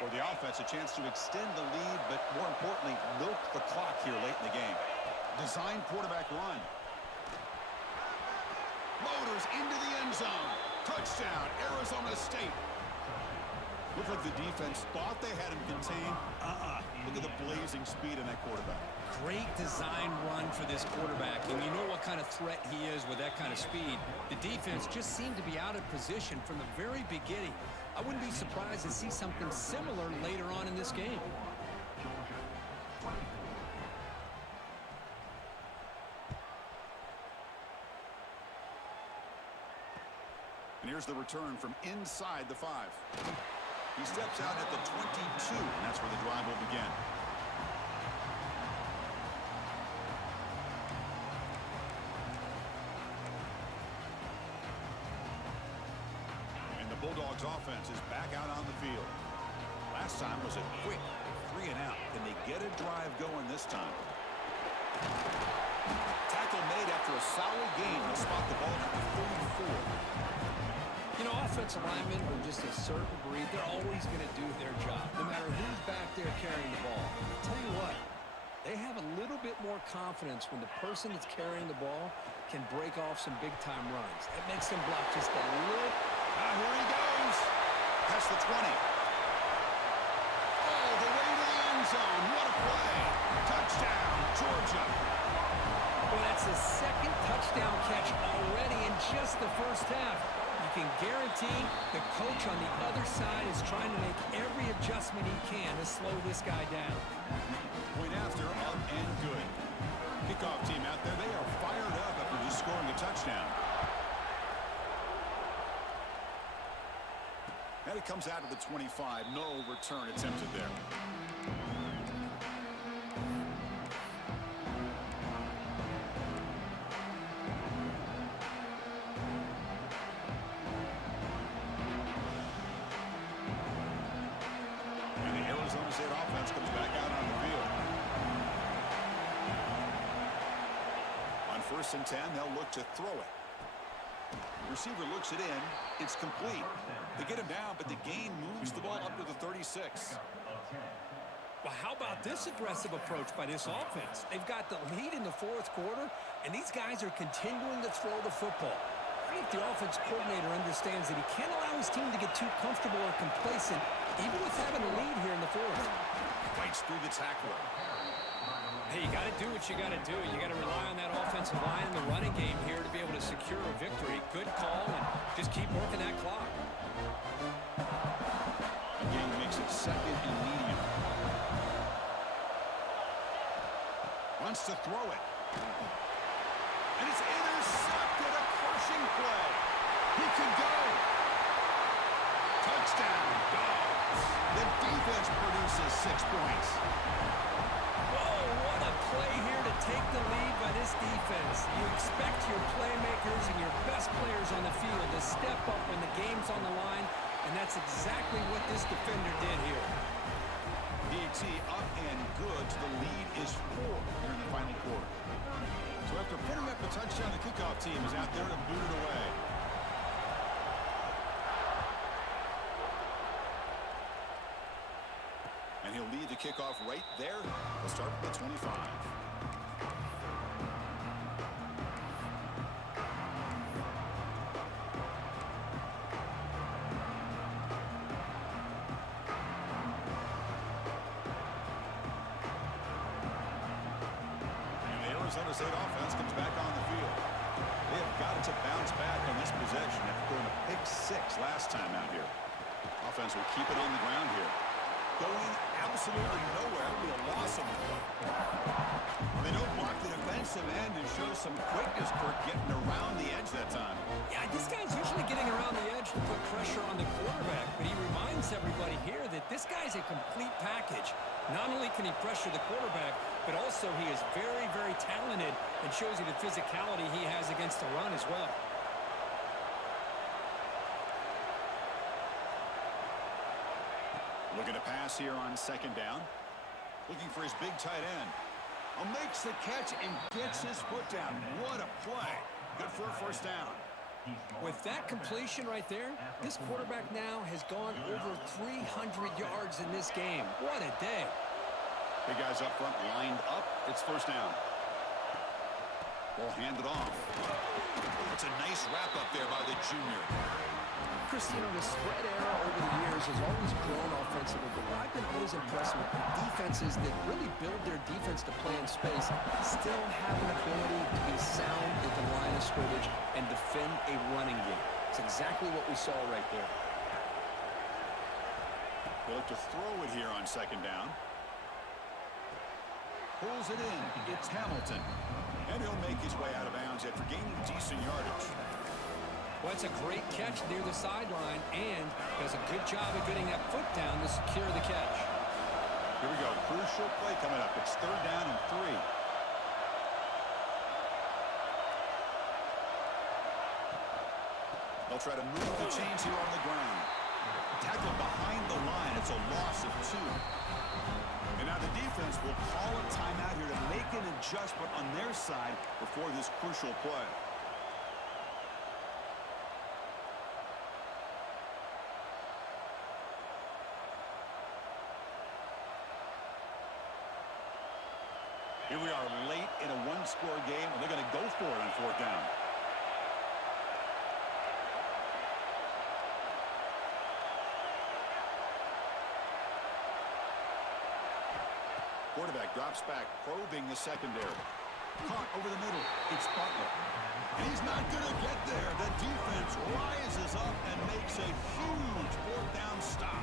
For the offense, a chance to extend the lead, but more importantly, milk the clock here late in the game. Design quarterback run. Motors into the end zone. Touchdown, Arizona State. Looked like the defense thought they had him contained. Look at the blazing speed in that quarterback. Great design run for this quarterback, and you know what kind of threat he is with that kind of speed. The defense just seemed to be out of position from the very beginning. I wouldn't be surprised to see something similar later on in this game. And here's the return from inside the 5. He steps out at the 22, and that's where the drive will begin. And the Bulldogs offense is back out on the field. Last time was a quick 3 and out. Can they get a drive going this time? Tackle made after a solid gain. They'll spot the ball at the 44. You know, offensive linemen are just a certain breed. They're always going to do their job, no matter who's back there carrying the ball. I'll tell you what, they have a little bit more confidence when the person that's carrying the ball can break off some big-time runs. That makes them block just a little. Here he goes. That's the 20. Oh, the way to the end zone. What a play. Touchdown, Georgia. Well, that's the second touchdown catch already in just the first half. You can guarantee the coach on the other side is trying to make every adjustment he can to slow this guy down. Point after, up and good. Kickoff team out there, they are fired up after just scoring a touchdown. And it comes out of the 25. No return attempted there. State offense comes back out on the field. On 1st and 10, they'll look to throw it. Receiver looks it in. It's complete. They get him down, but the gain moves the ball up to the 36. Well, how about this aggressive approach by this offense? They've got the lead in the 4th quarter, and these guys are continuing to throw the football. I think the offense coordinator understands that he can't allow his team to get too comfortable or complacent, even with having a lead here in the 4th. Fights through the tackler. Hey, you got to do what you got to do. You got to rely on that offensive line in the running game here to be able to secure a victory. Good call, and just keep working that clock. The game makes it 2nd and medium. Wants to throw it. And it's intercepted. A crushing play. He can go. Touchdown, Dogs. The defense produces 6 points. Whoa, what a play here to take the lead by this defense. You expect your playmakers and your best players on the field to step up when the game's on the line, and that's exactly what this defender did here. DT up and good. The lead is 4 here in the final quarter. So after putting up a touchdown, the kickoff team is out there to boot it away. And he'll lead the kickoff right there. We'll start with the 25. State offense comes back on the field. They have got to bounce back on this possession after throwing a pick 6 last time out here. Offense will keep it on the ground here. Going absolutely nowhere. It'll be a loss of the play. They don't block the defensive end and show some quickness, Kirk, getting around the edge that time. Yeah, this guy's usually getting around the edge to put pressure on the quarterback, but he reminds everybody here that this guy's a complete package. Not only can he pressure the quarterback, but also he is very, very talented and shows you the physicality he has against the run as well. Looking to pass here on second down. Looking for his big tight end. Makes the catch and gets his foot down. What a play. Good for a first down. With that completion right there, this quarterback now has gone over 300 yards in this game. What a day. Big guys up front lined up. It's first down. Ball handed off. It's a nice wrap up there by the junior. Christine, the spread era over the years has always grown offensively, but what I've been always impressed with defenses that really build their defense to play in space still have an ability to be sound at the line of scrimmage and defend a running game. It's exactly what we saw right there. They look to throw it here on second down. Pulls it in. It's Hamilton. And he'll make his way out of bounds after gaining decent yardage. Well, that's a great catch near the sideline and does a good job of getting that foot down to secure the catch. Here we go. Crucial play coming up. It's third down and 3. They'll try to move the chains here on the ground. Tackle behind the line. It's a loss of 2. And now the defense will call a timeout here to make an adjustment on their side before this crucial play. Here we are late in a one-score game, and they're going to go for it on fourth down. Quarterback drops back, probing the secondary. Caught over the middle. It's Butler. And he's not going to get there. The defense rises up and makes a huge fourth down stop.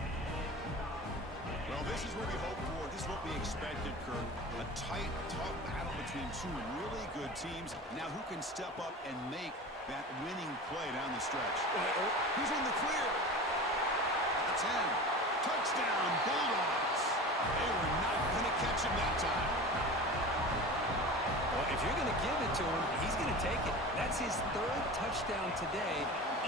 Well, this is what we hope for. This is what we expected, Kirk. A tight, tough battle between two really good teams. Now, who can step up and make that winning play down the stretch? Who's in the clear? That's him. Touchdown, Bulldogs. They were not going to catch him that time. Well, if you're going to give it to him, he's going to take it. That's his 3rd touchdown today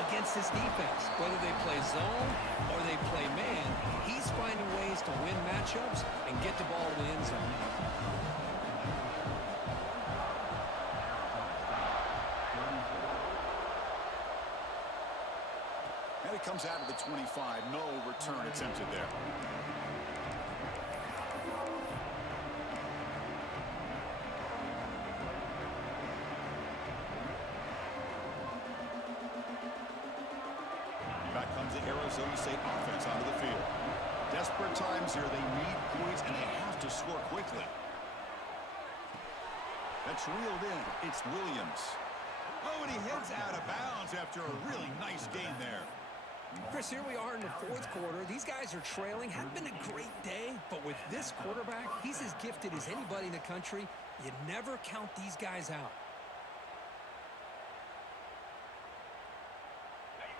against this defense. Whether they play zone or they play man, he's finding ways to win matchups and get the ball to the end zone. And it comes out of the 25. No return attempted there. Back comes the Arizona State offense onto the field. Desperate times here. They need points, and they have to score quickly. That's reeled in. It's Williams. Oh, and he heads out of bounds after a really nice gain there. Chris, here we are in the 4th quarter. These guys are trailing. Hadn't been a great day, but with this quarterback, he's as gifted as anybody in the country. You never count these guys out.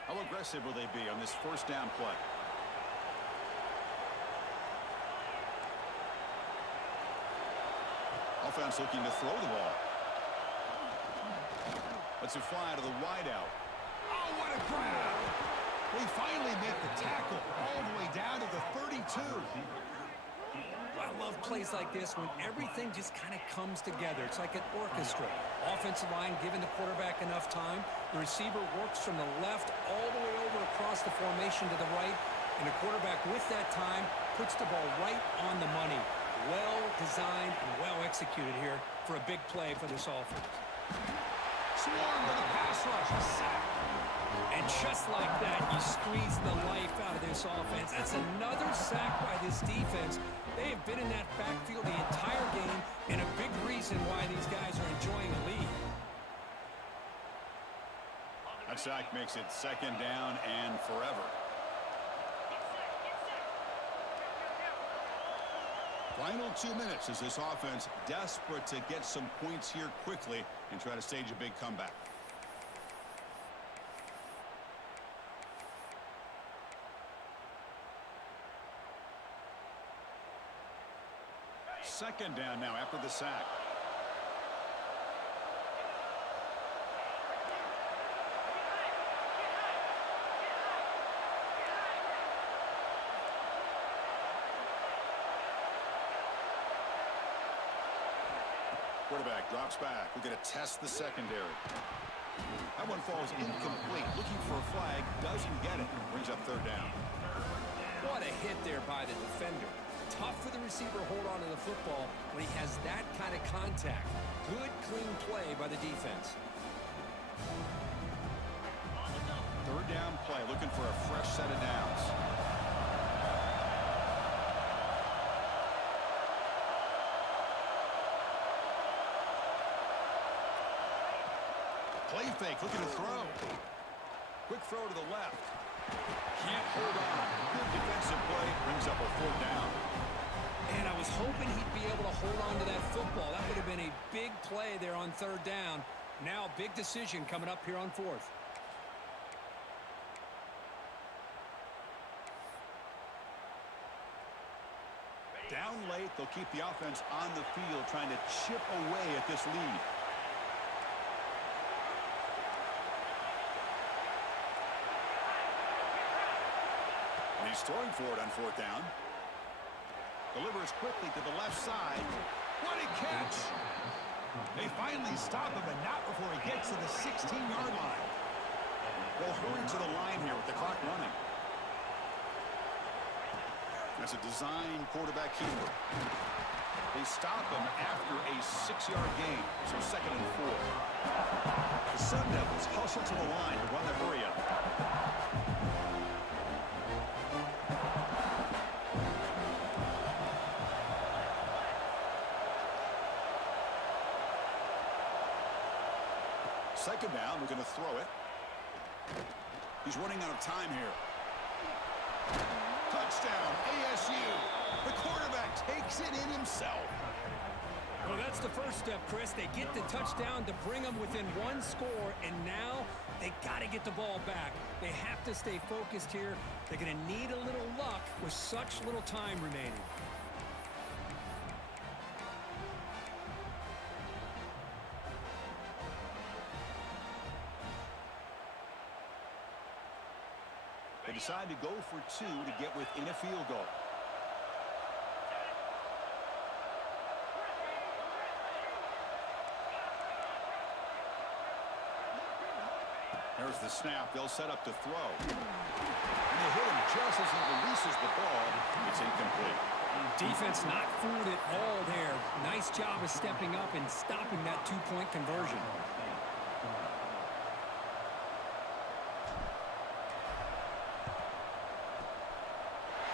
How aggressive will they be on this first down play? Offense looking to throw the ball. Lets it fly to the wideout. Oh, what a grab! They finally make the tackle all the way down to the 32. I love plays like this when everything just kind of comes together. It's like an orchestra. Offensive line giving the quarterback enough time. The receiver works from the left all the way over across the formation to the right. And the quarterback with that time puts the ball right on the money. Well designed and well executed here for a big play for this offense. Swarm to the pass rush. Sack. And Just like that, you squeeze the life out of this offense. That's another sack by this defense. They have been in that backfield the entire game, and a big reason why these guys are enjoying a lead. That sack makes it second down and forever. Final 2 minutes as this offense desperate to get some points here quickly and try to stage a big comeback. Second down now after the sack. Quarterback drops back. We're going to test the secondary. That one falls incomplete. Looking for a flag. Doesn't get it. Brings up third down. What a hit there by the defender. Tough for the receiver to hold on to the football when he has that kind of contact. Good, clean play by the defense. Third down play. Looking for a fresh set of downs. Play fake, looking to throw. Quick throw to the left. Can't hold on. Good defensive play. Brings up a fourth down. And I was hoping he'd be able to hold on to that football. That would have been a big play there on third down. Now, big decision coming up here on fourth. Down late, they'll keep the offense on the field, trying to chip away at this lead. And he's throwing for it on fourth down. Delivers quickly to the left side. What a catch! They finally stop him, but not before he gets to the 16-yard line. They'll hurry to the line here with the clock running. That's a design quarterback keeper. They stop him after a 6-yard gain, so second and 4. The Sun Devils hustle to the line to run the hurry up. Second down, we're going to throw it. He's running out of time here. Touchdown, ASU. The quarterback takes it in himself. Well, that's the first step, Chris. They get the touchdown to bring them within one score, and now they got to get the ball back. They have to stay focused here. They're going to need a little luck with such little time remaining. They decide to go for 2 to get within a field goal. There's the snap. They'll set up to throw. And they hit him just as he releases the ball. It's incomplete. Defense not fooled at all there. Nice job of stepping up and stopping that two-point conversion.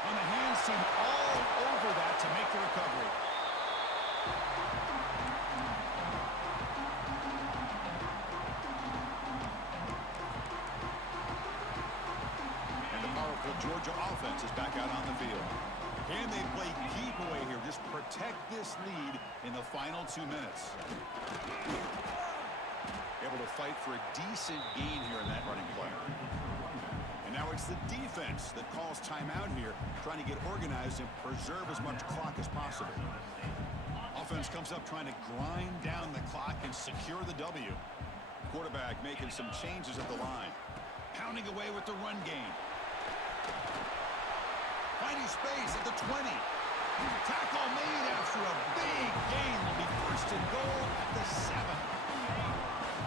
On the hands team all over that to make the recovery. And the powerful Georgia offense is back out on the field. Can they play keep away here? Just protect this lead in the final 2 minutes. Able to fight for a decent gain here in that running play. And now it's the defense that calls timeout here, trying to get organized and preserve as much clock as possible. Offense comes up trying to grind down the clock and secure the W. Quarterback making some changes at the line. Pounding away with the run game. Finding space at the 20. Tackle made after a big gain. Will be first and goal at the 7.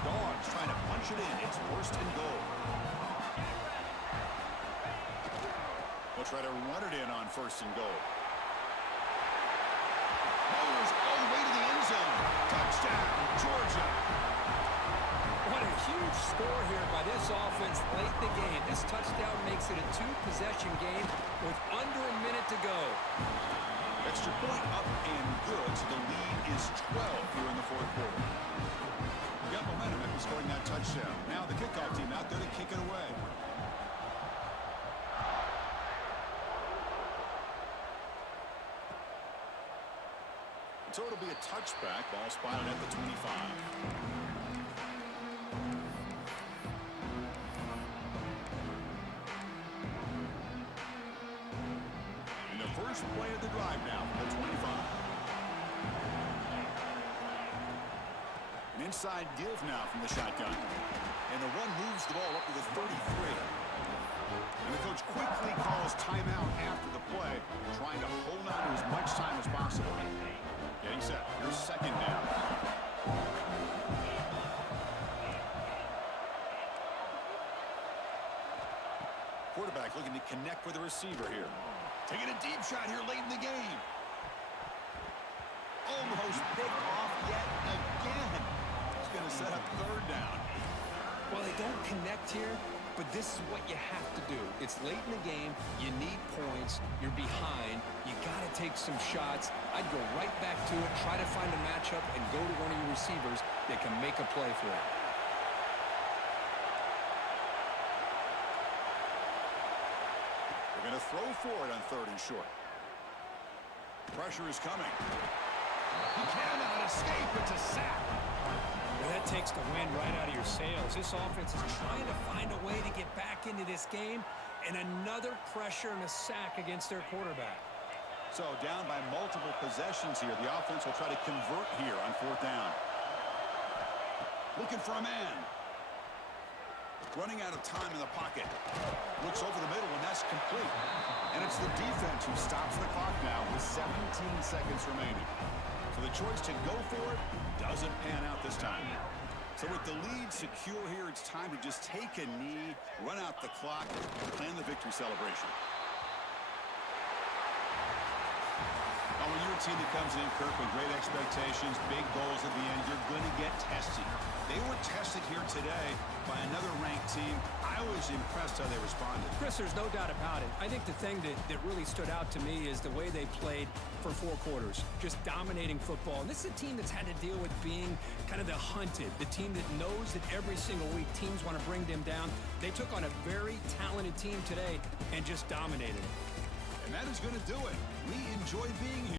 Dogs trying to punch it in. It's first and goal. They'll try to run it in on first and goal. Bowers all the way to the end zone. Touchdown, Georgia. What a huge score here by this offense late the game. This touchdown makes it a two-possession game with under a minute to go. Extra point up and good, so the lead is 12 here in the fourth quarter. Got momentum after scoring that touchdown. Now the kickoff team out there to kick it away. So it'll be a touchback. Ball spotted at the 25. And the first play of the drive now from the 25. An inside give now from the shotgun. And the run moves the ball up to the 33. And the coach quickly calls timeout after the play, trying to hold on to as much time as possible. Getting set. Here's second down. Quarterback looking to connect with the receiver here. Taking a deep shot here late in the game. Almost picked off yet again. He's going to set up third down. Well, they don't connect here, but this is what you have to do. It's late in the game. You need points. You're behind. You got to take some shots. I'd go right back to it, try to find a matchup, and go to one of your receivers that can make a play for it. They're going to throw for it on third and short. Pressure is coming. He cannot escape. It's a sack. Well, that takes the wind right out of your sails. This offense is trying to find a way to get back into this game, and another pressure and a sack against their quarterback. So down by multiple possessions here. The offense will try to convert here on fourth down. Looking for a man. Running out of time in the pocket. Looks over the middle, and that's complete. And it's the defense who stops the clock now with 17 seconds remaining. So the choice to go for it doesn't pan out this time. So with the lead secure here, it's time to just take a knee, run out the clock, plan the victory celebration. Now, when you're a team that comes in, Kirk, with great expectations, big goals at the end, you're going to get tested. They were tested here today by another ranked team. I was impressed how they responded. Chris, there's no doubt about it. I think the thing that really stood out to me is the way they played for 4 quarters, just dominating football. And this is a team that's had to deal with being kind of the hunted, the team that knows that every single week teams want to bring them down. They took on a very talented team today and just dominated. And that is going to do it. We enjoy being here.